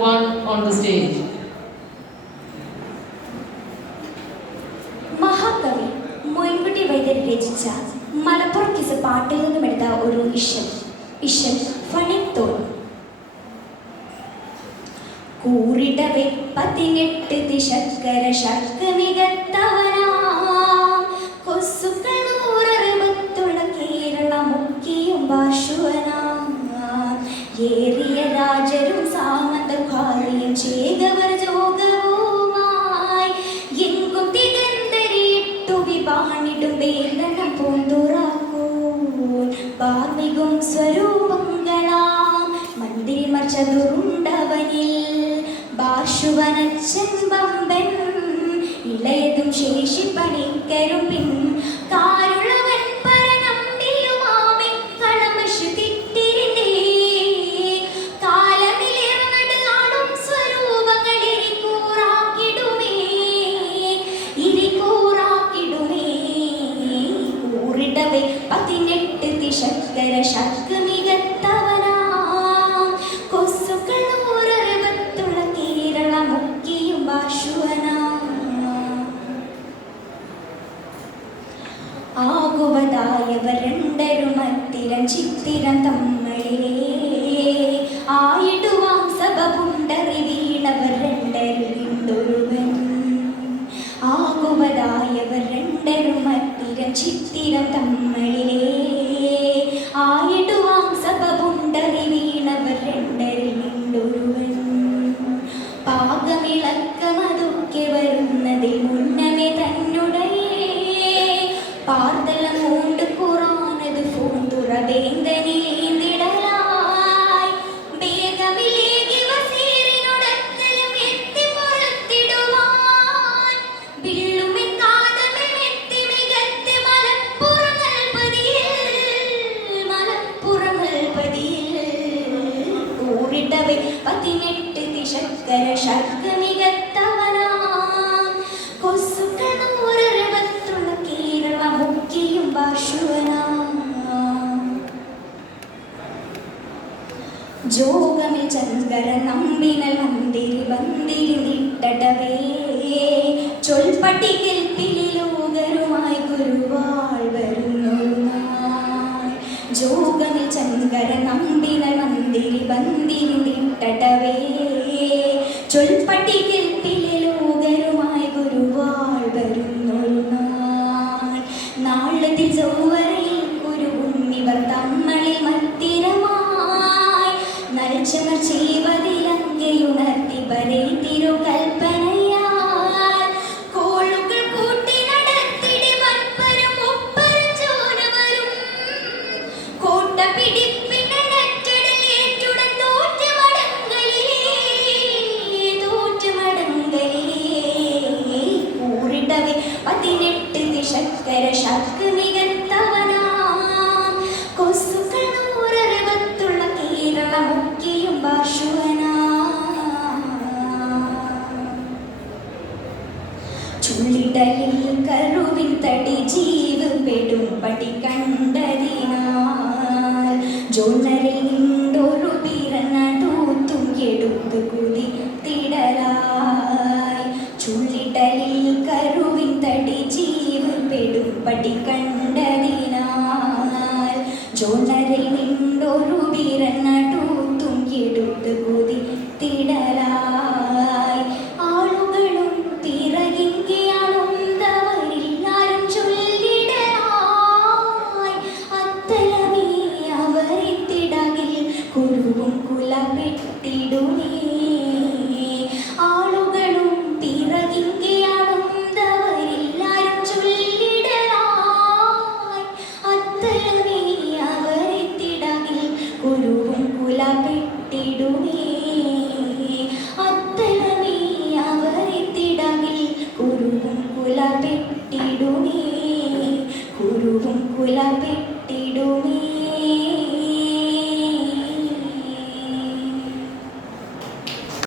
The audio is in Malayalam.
one on the stage. മഹാകവി മൊയിൻകുട്ടി വൈദ്യർ രചിച്ച മലപ്പുറം കിസ് പാട്ടിൽ നിന്നും എടുത്ത ഒരു ഇഷൻ ഇഷൻ ഫണിത്തോൾ കൂറിടവെ പതിനെട്ട് തിശക്കര ശക്ക മികത്തവനാ കൊസുക്കൾ നൂററുപത്തുള്ള കേരള മുക്കിയും ഭാഷുവനാ ഏറിയ ചതുരുണ്ടവനിൽ ബാഷുവനച്ചൻ ബമ്പൻ ഇളയതും ശേഷി പണിക്കരും പിൻ ആകുവതായവർ രണ്ടരുമത്തിരം ചിത്തിരം തമ്മളിലേ ആയിടുവാം സഭ പുണ്ടറി വീണവർ രണ്ടരിണ്ടൊരുവൻ ആകുവതായവർ രണ്ടരും മത്തിരം ചിത്തിരം തമ്മളിലേ. കൂറിട്ടവേ പതിനെട്ട് ദിശക്കര ശർക്ക മികത്തവനാം കൊസുക്കൾ നൂററുപത്തുള്ള കേരള മുക്കിയും ഭാഷുവനാം ജോഗമിൽ ചന്ദ്ര നമ്പിന നന്ദിരി വന്തിരി നിട്ടടവേ. ചൊൽപ്പട്ടികൽ പിലിലോകരുമായി ജോഗമിൽ ചങ്കര നമ്പിനൽ മന്ദിരി ബന്ദിരി നിട്ടടവേ ചൊൽപ്പട്ടികൽ പിലിലോകരുമായി ഗുരുവാൾ വരുന്നൊരു നാൾ. നാളത്തിൽ ചൊവ്വരയിൽ ഒരു ഉണ്ണിവർ തമ്മളിൽ മത്തിരമായി നൽച്ചമർ ചെയ്വതിലങ്കയുണർത്തി പരേ തിരുകൽപ്പനയാൽ ചുള്ളിടലിൽ കരുവിൻ തടി ജീവ് പെടും പടി കണ്ടതിനാൽ. ജോണറിൽ നിണ്ടൊരു പിറന്നൂത്തും എടുത്തു കുതി തിടലായി. ചുള്ളിടലിൽ ജീവ് പെടും പടി കണ്ടതിനാൽ. കുലപെട്ടിടുമേ ആളുകളും പിറകിങ്കയാളുന്നവരില്ലാരും ചൊല്ലിടലായി. അത്തരമേ അവരിത്തിടകിൽ കുരുവും കുലപെട്ടിടുമേ അത്തരമേ അവരിത്തിടകിൽ കുരുവും കുലപെട്ടിടുമേ കുരുവും കുലപെട്ടിടുമേ